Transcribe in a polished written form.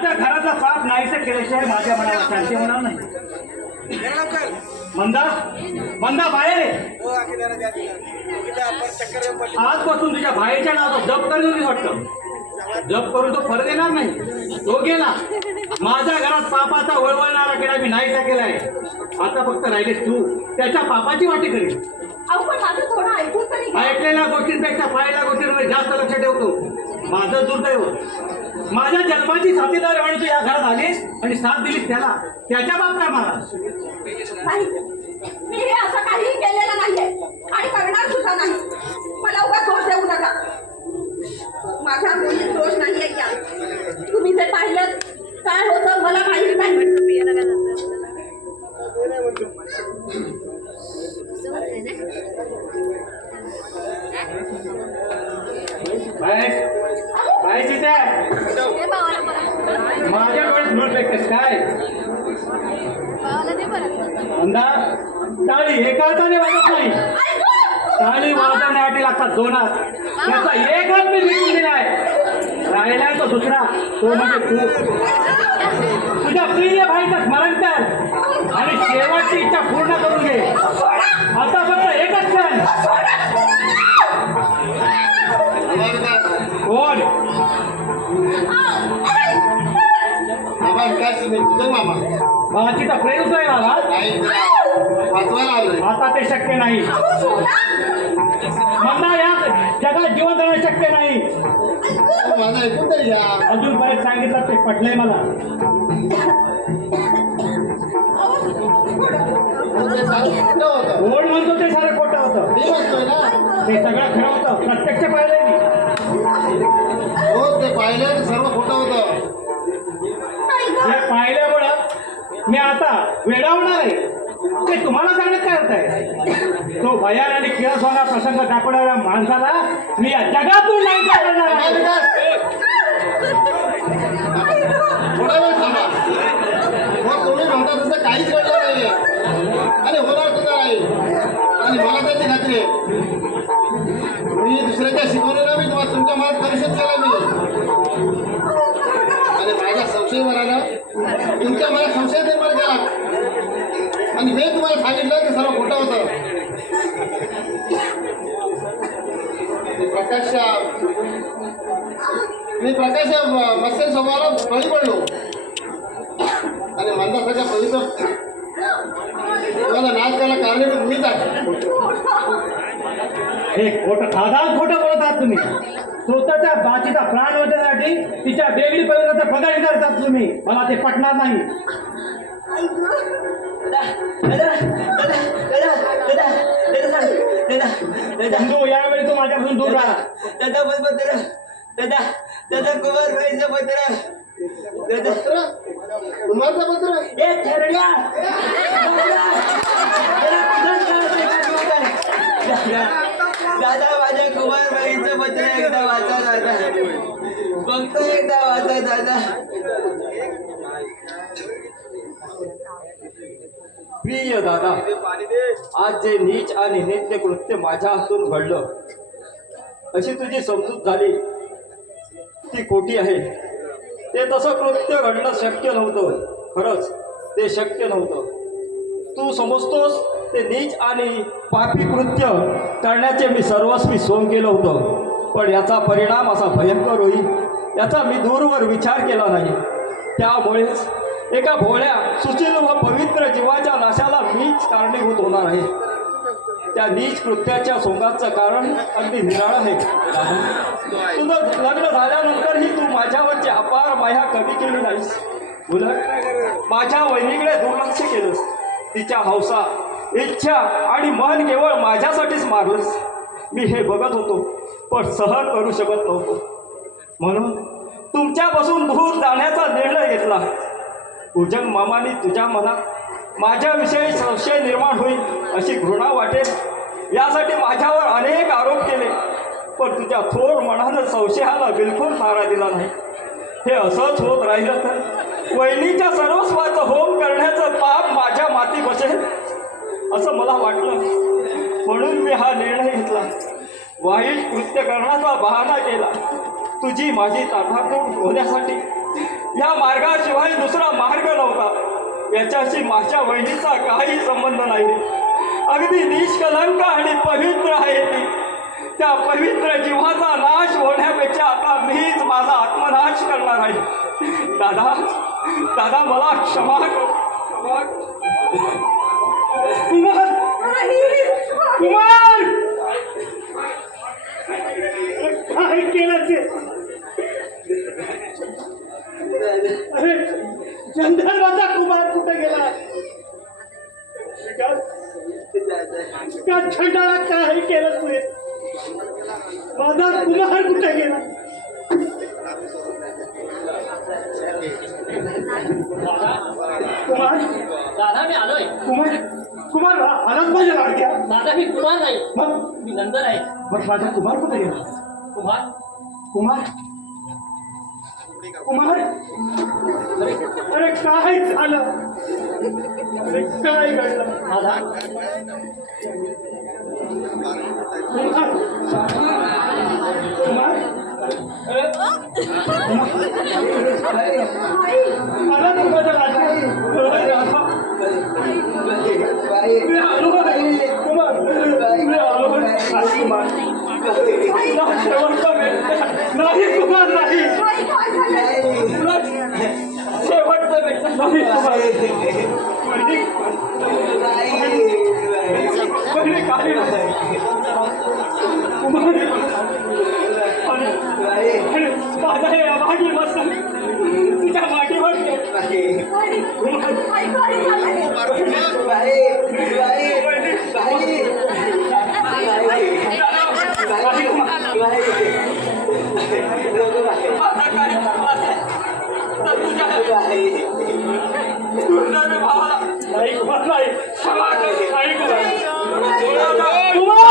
माझ्या घरातला पाप नाहीसं केल्याशिवाय माझ्या मनाला शांती होणार नाही. मंदा मंदा बाहेर आहे. आजपासून तुझ्या बाहेरच्या नावाचा जप करून वाटतं. जप करून तो परत येणार नाही. तो गेला. माझ्या घरात पापाचा वळवळणारा किडा मी नाहीसा केलाय. आता फक्त राहिलेस तू. त्याच्या पापाची वाटी करेल. ऐकलेल्या गोष्टींपेक्षा पाहिलेल्या गोष्टींवर जास्त लक्ष ठेवतो. माझं दुर्दैव, माझ्या जन्माची साथीदार म्हणून तू या घरात आलीस आणि साथ दिलीस त्याला. त्याच्या बाप काय मला मी हे असं काहीही केलेलं नाहीये आणि करणार सुद्धा नाही. मला उगाच दोष देऊ नका. माझ्या मुलीत दोष नाहीये या. तुम्ही ते पाहिलं काय होतं मला माहिती नाही. काय तिथे माझ्या डोळ्यात धूळ फेकतेस काय? टाळी एका हाताने वाजत नाही. टाळी वाजवण्यासाठी लागतात दोन हात. त्याचा एक हात मी विकून दिलाय. राहिला तो दुसरा, तो म्हणजे तू. तुझ्या प्रिय भाईचं स्मरण कर आणि शेवटची इच्छा पूर्ण करून घे. आता फक्त एकच क्षण. कोण? तिचा प्रेम आहे मला. आता ते शक्य नाही. मला या जगात जीवन देणं शक्य नाही. अजून बरेच सांगितलं ते पटलंय मला. कोण म्हणतो ते सारं खोटं होतं? ते सगळं खरं होतं. प्रत्यक्ष पाहिलंय मी. ते पाहिलं सर्व खोटं होतं. हे पाहिल्यामुळं मी आता वेडावणार आहे. ते तुम्हाला सांगण्यात काय होत आहे? तो भयान आणि किळसवाना प्रसंग दाखवणाऱ्या माणसाला मी या जगातून नाही काढणार आहे. थोडा वेळ थांबा. मग तुम्ही म्हणता तसं काहीच घडलं नाही आणि होणार सुद्धा नाही. आणि मला त्याची खात्री आहे. मी दुसऱ्याच्या शिकवलेलं मी तुम्हाला तुमच्या मनात कमिशन केलं मी. आणि माझ्या संशयवरानं तुमच्या मनात संशय निर्माण केला. आणि मी तुम्हाला सांगितलं की सर्व खोटं होतं. मी प्रकाश मत्स्य समूहाला बळी पडलो आणि मंदासाच्या पवित्र तुम्हाला नाच करायला कारणीभूत मीच आहे. हे खोटं खादाच खोटं बोलत आहात तुम्ही. स्वतःच्या बाचीचा प्राण वाचवण्यासाठी तिच्या वेगळी पवित्रता पगारी करतात तुम्ही. मला ते पटणार नाही. बंधू यावेळी तू माझ्यापासून दूर राहा. दादा पत्र दादा दादा कुमार भाईचं पत्र दादा कुमारचं पत्र ए ठरल्या दादा माझ्या कुमार भाईचं पत्र एकदा वाचा दादा. फक्त एकदा वाचा दादा. प्रिय दादा, आज जे नीच आणि नित्य कृत्य माझ्या हातून घडलं, अशी तुझी समजूत झाली ती खोटी आहे. ते तसं कृत्य घडणं शक्य नव्हतं. खरंच ते शक्य नव्हतं. तू समजतोस ते नीच आणि पापी कृत्य करण्याचे मी सर्वस्वी सोंग केलं होतं. पण याचा परिणाम असा भयंकर होईल याचा मी दूरवर विचार केला नाही. त्यामुळेच एका भोळ्या सुशील व पवित्र जीवाच्या नाशाला मीच कारणीभूत होणार आहे. त्या नीच कृत्याच्या सोंगाचं कारण अगदी निराळं आहे. तुझं लग्न झाल्यानंतरही तू माझ्यावरची अपार माया कमी केली नाहीस. उलट माझ्या वहिनीकडे दुर्लक्ष केलंस. तिच्या हौसा, इच्छा आणि मन केवळ माझ्यासाठीच मारलंस. मी हे बघत होतो पण सहन करू शकत नव्हतो. म्हणून तुमच्यापासून दूर जाण्याचा निर्णय घेतला. पूजन मामाने तुझ्या मनात माझ्याविषयी संशय निर्माण होईल अशी घृणा वाटेल यासाठी माझ्यावर अनेक आरोप केले. पण तुझ्या थोर मनानं संशयाला बिलकुल थारा दिला नाही. हे असंच होत राहिलं तर वहिनीच्या सर्वस्वाचं होम करण्याचं पाप माझ्या माती बसेल असं मला वाटलं. म्हणून मी हा निर्णय घेतला. वाईट कृत्य करण्याचा बहाणा केला. तुझी माझी ताठातूट होण्यासाठी या मार्गाशिवाय दुसरा मार्ग नव्हता. याच्याशी माझ्या वहिनीचा काही संबंध नाही. अगदी निष्कलंक आणि पवित्र आहे ती. त्या पवित्र जीवाचा नाश होण्यापेक्षा आता मीच माझा आत्मनाश करणार आहे. दादा दादा मला क्षमा कर. कुमार कुमार काय केलं ते? अरे गंधर्वाचा कुमार कुठे गेला? का छंडाळा काय केलं तुझे? माझा कुमार कुठे गेला? कुमार दादा मी आलोय. कुमार कुमार आलाच माझ्या लाडक्या. दादा मी कुमार नाही, मग मी नंदन आहे. मग माझा कुमार कुठे गेला? कुमार कुमार कुमार अरे काय झालं? अरे काय घडलं? दादा कुमार कुमार मला तू माझ्या लाडक्या. मी आलो आहे. कुमार मी आलो आहे. आई कुमार तुला शेवटचा भेट नाही. कुमार नाही. आई, काय झालं? तुला शेवटचा भेट नाही. कुमार पहिले काही नाही. कुमार माझा हे मागे बसून तुझ्या मागेवर आई, काय झालं? माझा काही तर तुझ्या भावाला नाही. कुमार नाही. क्षमा कर. नाही कुमार. कुमार